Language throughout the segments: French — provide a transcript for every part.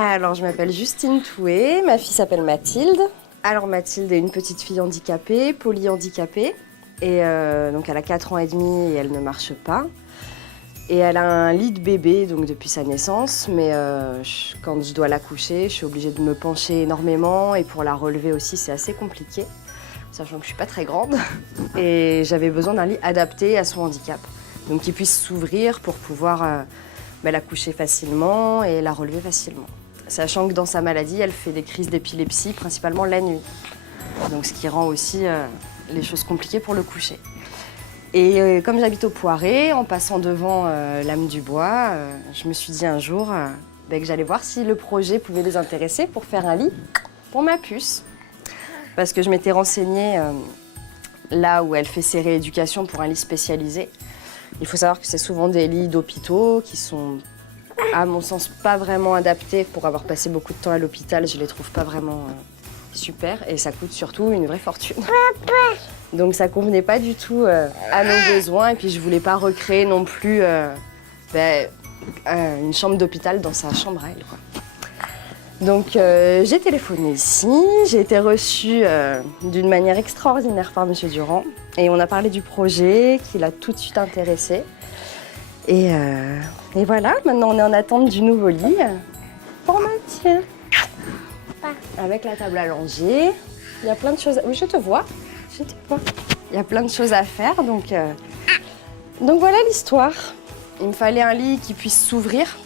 Alors, je m'appelle Justine Toué, ma fille s'appelle Mathilde. Alors, Mathilde est une petite fille handicapée, polyhandicapée. Et donc, elle a 4 ans et demi et elle ne marche pas. Et elle a un lit de bébé donc depuis sa naissance, mais quand je dois la coucher, je suis obligée de me pencher énormément et pour la relever aussi, c'est assez compliqué, sachant que je suis pas très grande. Et j'avais besoin d'un lit adapté à son handicap, donc qui puisse s'ouvrir pour pouvoir la coucher facilement et la relever facilement. Sachant que dans sa maladie, elle fait des crises d'épilepsie, principalement la nuit. Donc ce qui rend aussi les choses compliquées pour le coucher. Et comme j'habite au Poiré, en passant devant l'âme du bois, je me suis dit un jour que j'allais voir si le projet pouvait les intéresser pour faire un lit pour ma puce. Parce que je m'étais renseignée là où elle fait ses rééducations pour un lit spécialisé. Il faut savoir que c'est souvent des lits d'hôpitaux qui sont, à mon sens, pas vraiment adaptés pour avoir passé beaucoup de temps à l'hôpital. Je les trouve pas vraiment super et ça coûte surtout une vraie fortune. Donc ça convenait pas du tout à nos besoins et puis je voulais pas recréer non plus une chambre d'hôpital dans sa chambre à elle, quoi. Donc j'ai téléphoné ici, j'ai été reçue d'une manière extraordinaire par Monsieur Durand et on a parlé du projet qui l'a tout de suite intéressé. Et voilà, maintenant on est en attente du nouveau lit pour Mathieu. Avec la table allongée, il y a plein de choses. Oui, je te vois. Il y a plein de choses à faire, donc voilà l'histoire. Il me fallait un lit qui puisse s'ouvrir,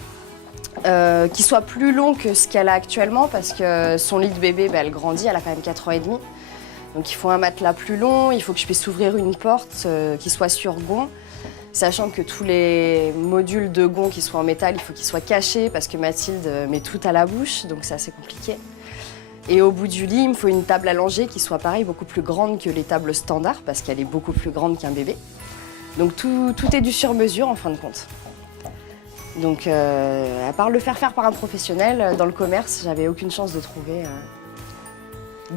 qui soit plus long que ce qu'elle a actuellement, parce que son lit de bébé, elle grandit, elle a quand même 4 ans et demi. Donc il faut un matelas plus long, il faut que je puisse ouvrir une porte qui soit sur gond, sachant que tous les modules de gond qui soient en métal, il faut qu'ils soient cachés, parce que Mathilde met tout à la bouche, donc c'est assez compliqué. Et au bout du lit, il me faut une table allongée qui soit pareil, beaucoup plus grande que les tables standards, parce qu'elle est beaucoup plus grande qu'un bébé. Donc tout est du sur-mesure en fin de compte. Donc à part le faire faire par un professionnel, dans le commerce, j'avais aucune chance de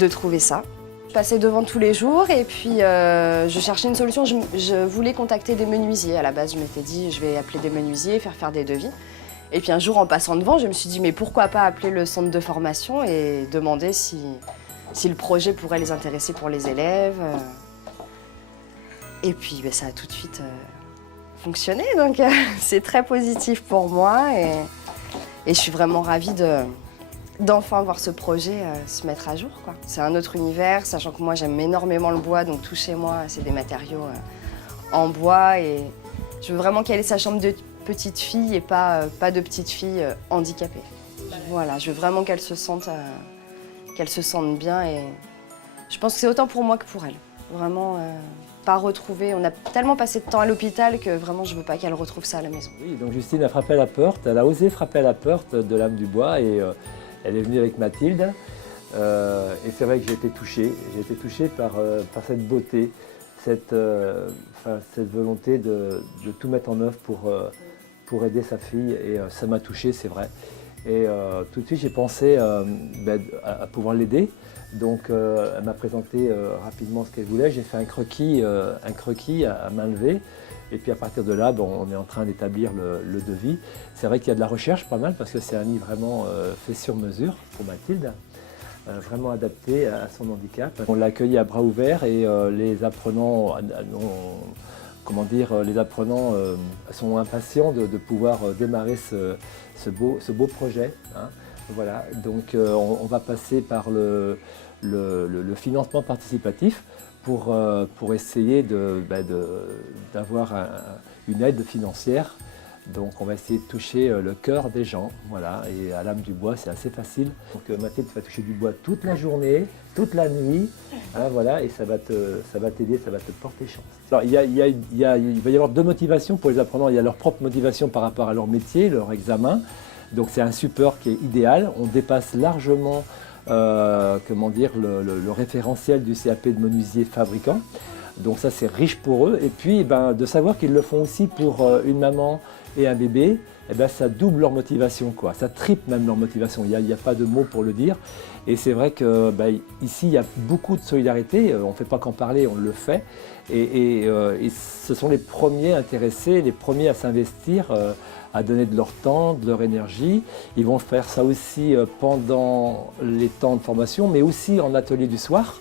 trouver ça. Je passais devant tous les jours et puis je cherchais une solution. Je voulais contacter des menuisiers. À la base, je m'étais dit, je vais appeler des menuisiers, faire des devis. Et puis un jour, en passant devant, je me suis dit, mais pourquoi pas appeler le centre de formation et demander si le projet pourrait les intéresser pour les élèves. Et puis ça a tout de suite fonctionné, donc c'est très positif pour moi. Et je suis vraiment ravie d'enfin voir ce projet se mettre à jour, quoi. C'est un autre univers, sachant que moi j'aime énormément le bois, donc tout chez moi, c'est des matériaux en bois. Et je veux vraiment qu'elle ait sa chambre de petite fille et pas de petite fille handicapée. Voilà, je veux vraiment qu'elle se sente bien et je pense que c'est autant pour moi que pour elle. Vraiment, pas retrouver. On a tellement passé de temps à l'hôpital que vraiment je veux pas qu'elle retrouve ça à la maison. Oui, donc Justine a frappé à la porte, elle a osé frapper à la porte de l'âme du bois et elle est venue avec Mathilde. Et c'est vrai que j'ai été touché par cette beauté, cette volonté de tout mettre en œuvre pour aider sa fille et ça m'a touché, c'est vrai. Et tout de suite j'ai pensé à pouvoir l'aider. Donc elle m'a présenté rapidement ce qu'elle voulait. J'ai fait un croquis à main levée. Et puis à partir de là, on est en train d'établir le devis. C'est vrai qu'il y a de la recherche pas mal parce que c'est un lit vraiment fait sur mesure pour Mathilde, vraiment adapté à son handicap. On l'a accueilli à bras ouverts et les apprenants sont impatients de pouvoir démarrer ce beau projet, hein. Voilà, donc on va passer par le financement participatif pour essayer d'avoir une aide financière. Donc on va essayer de toucher le cœur des gens, voilà, et à l'âme du bois c'est assez facile. Donc Mathilde va toucher du bois toute la journée, toute la nuit, hein, voilà, et ça va t'aider, ça va te porter chance. Alors il va y avoir deux motivations pour les apprenants. Il y a leur propre motivation par rapport à leur métier, leur examen. Donc c'est un support qui est idéal, on dépasse largement le référentiel du CAP de menuisier fabricant. Donc ça c'est riche pour eux. Et puis de savoir qu'ils le font aussi pour une maman et un bébé, ça double leur motivation, quoi. Ça triple même leur motivation, il n'y a pas de mots pour le dire. Et c'est vrai que ici il y a beaucoup de solidarité, on ne fait pas qu'en parler, on le fait. Et ce sont les premiers intéressés, les premiers à s'investir, à donner de leur temps, de leur énergie. Ils vont faire ça aussi pendant les temps de formation, mais aussi en atelier du soir.